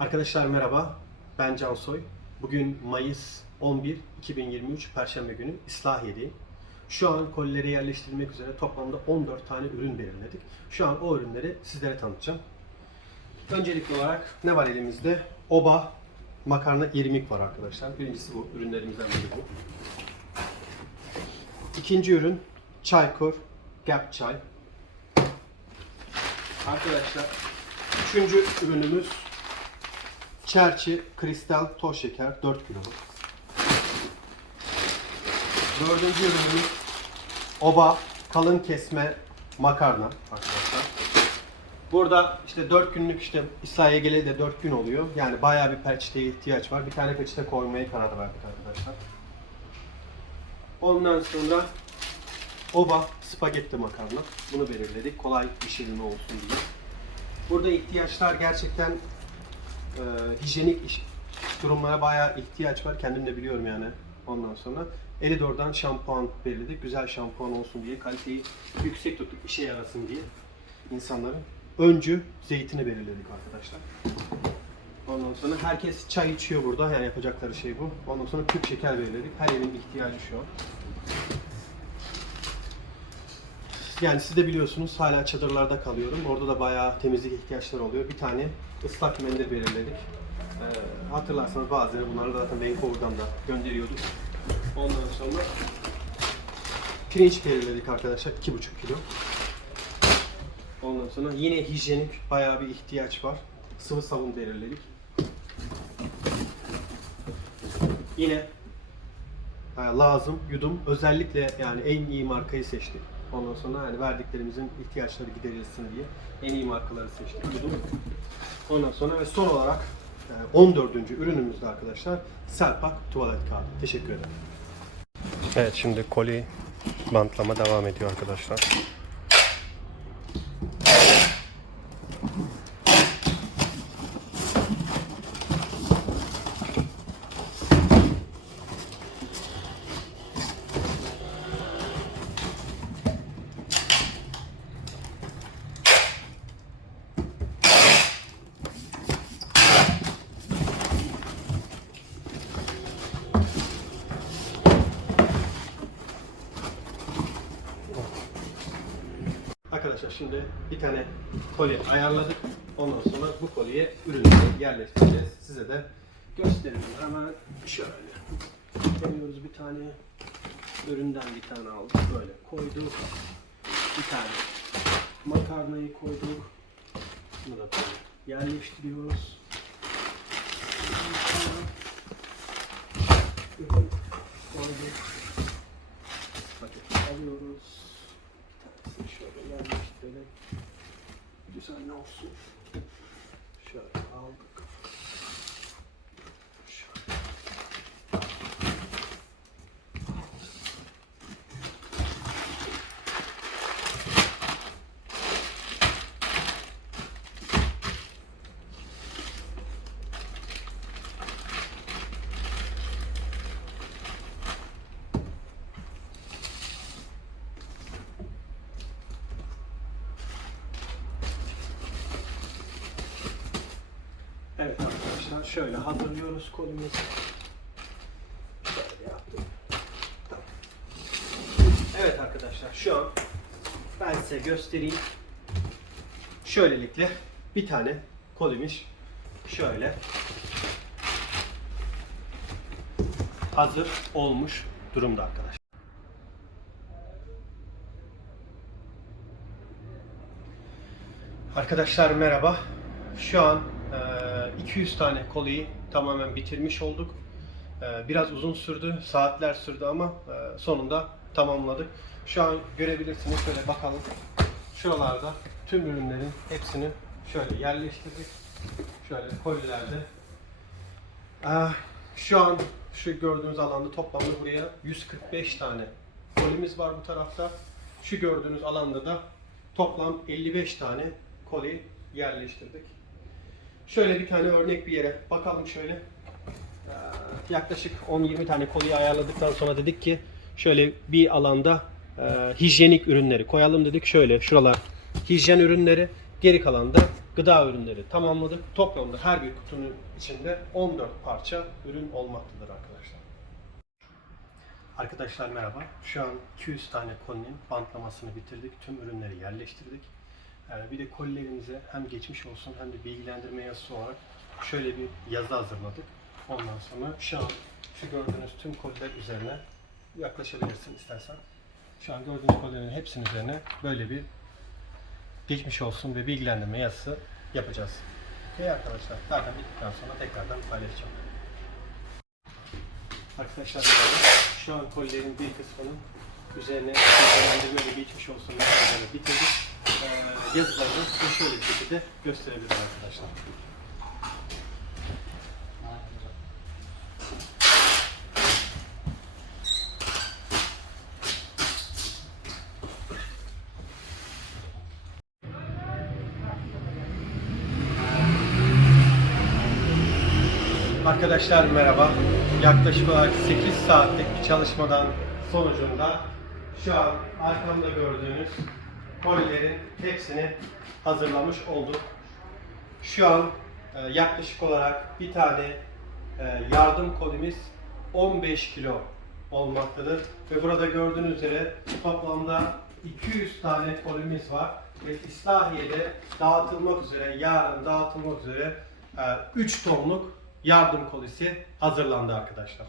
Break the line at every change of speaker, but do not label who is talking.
Arkadaşlar merhaba. Ben Cansoy. Bugün Mayıs 11 2023 Perşembe günü İslahiye'deyim. Şu an kolilere yerleştirilmek üzere toplamda 14 tane ürün belirledik. Şu an o ürünleri sizlere tanıtacağım. Öncelikli olarak ne var elimizde? Oba makarna irmik var arkadaşlar. Birincisi bu. Ürünlerimizden biri bu. İkinci ürün Çaykur Gap Çay. Arkadaşlar üçüncü ürünümüz Çerçi Kristal Toz Şeker 4 kiloluk. Dördüncü ürünümüz Oba Kalın Kesme Makarna arkadaşlar. Burada işte 4 günlük işte İsa'ya geleli de 4 gün oluyor. Yani bayağı bir peçeteye ihtiyaç var. Bir tane peçete koymaya karar verdik arkadaşlar. Ondan sonra Oba spagetti makarna. Bunu belirledik. Kolay pişirilme olsun diye. Burada ihtiyaçlar gerçekten e, hijyenik iş, durumlara bayağı ihtiyaç var. Kendim de biliyorum yani. Ondan sonra Elidor'dan şampuan belirledik. Güzel şampuan olsun diye. Kaliteyi yüksek tuttuk işe yarasın diye insanların. Öncü zeytini belirledik arkadaşlar. Ondan sonra herkes çay içiyor burada. Yani yapacakları şey bu. Ondan sonra küp şeker belirledik. Her evin ihtiyacı şu an. Yani siz de biliyorsunuz hala çadırlarda kalıyorum. Orada da bayağı temizlik ihtiyaçları oluyor. Bir tane ıslak mendil belirledik. Ee, hatırlarsanız bazıları bunları zaten Vancouver'dan da gönderiyorduk. Ondan sonra pirinç belirledik arkadaşlar 2,5 kilo. Ondan sonra yine hijyenik bayağı bir ihtiyaç var. Sıvı sabun belirledik. Yine lazım, yudum. Özellikle yani en iyi markayı seçtik. Ondan sonra yani verdiklerimizin ihtiyaçları giderilsin diye en iyi markaları seçtik. Ondan sonra ve son olarak e, 14. ürünümüzde arkadaşlar Selpak tuvalet kağıdı. Teşekkür ederim. Evet şimdi koli bantlama devam ediyor arkadaşlar. Arkadaşlar şimdi bir tane koli ayarladık. Ondan sonra bu koliye ürünleri yerleştireceğiz. Size de göstereyim. Hemen şöyle. Deniyoruz bir tane üründen bir tane aldık. Böyle koyduk. Bir tane makarnayı koyduk. Bunu da yerleştiriyoruz. Ürün koyduk. Paketi alıyoruz. Yerleştirelim. Düzenli olsun. Şöyle aldık. Evet arkadaşlar şöyle hazırlıyoruz. Tamam. Evet arkadaşlar şu an ben size göstereyim. Şöylelikle bir tane kolimiz şöyle hazır olmuş durumda arkadaşlar. Arkadaşlar merhaba. Şu an 200 tane koliyi tamamen bitirmiş olduk. E, Biraz uzun sürdü, saatler sürdü ama e, sonunda tamamladık. Şu an görebilirsiniz şöyle bakalım. Şuralarda tüm ürünlerin hepsini şöyle yerleştirdik. Şöyle kolilerde. E, Şu an şu gördüğünüz alanda toplamda buraya 145 tane kolimiz var bu tarafta. Şu gördüğünüz alanda da toplam 55 tane koli yerleştirdik. Şöyle bir tane örnek bir yere bakalım şöyle. Ee, Yaklaşık 10-20 tane koliyi ayarladıktan sonra dedik ki şöyle bir alanda e, hijyenik ürünleri koyalım dedik. Şöyle şuralar hijyen ürünleri, geri kalan da gıda ürünleri tamamladık. Toplamda her bir kutunun içinde 14 parça ürün olmaktadır arkadaşlar. Arkadaşlar merhaba. Şu an 200 tane kolinin bantlamasını bitirdik. Tüm ürünleri yerleştirdik. Bir de kolilerimize hem geçmiş olsun hem de bilgilendirme yazısı olarak şöyle bir yazı hazırladık. Ondan sonra şu an şu gördüğünüz tüm koliler üzerine yaklaşabilirsin istersen. Şu an gördüğünüz kolilerin hepsinin üzerine böyle bir geçmiş olsun ve bilgilendirme yazısı yapacağız. Okey arkadaşlar. Zaten bittikten sonra tekrardan paylaşacağım. Arkadaşlar şu an kolilerin bir kısmının üzerine bilgilendirme böyle geçmiş olsun yazılarını bitirdik. Ee, yazılarını size şöyle bir şekilde gösterebiliriz arkadaşlar. Arkadaşlar merhaba. Yaklaşık olarak 8 saatlik bir çalışmadan sonucunda şu an arkamda gördüğünüz kolilerin hepsini hazırlamış olduk. Şu an e, yaklaşık olarak bir tane e, yardım kolimiz 15 kilo olmaktadır. Ve burada gördüğünüz üzere toplamda 200 tane kolimiz var. Ve İslahiye'de dağıtılmak üzere, yarın dağıtılmak üzere 3 tonluk yardım kolisi hazırlandı arkadaşlar.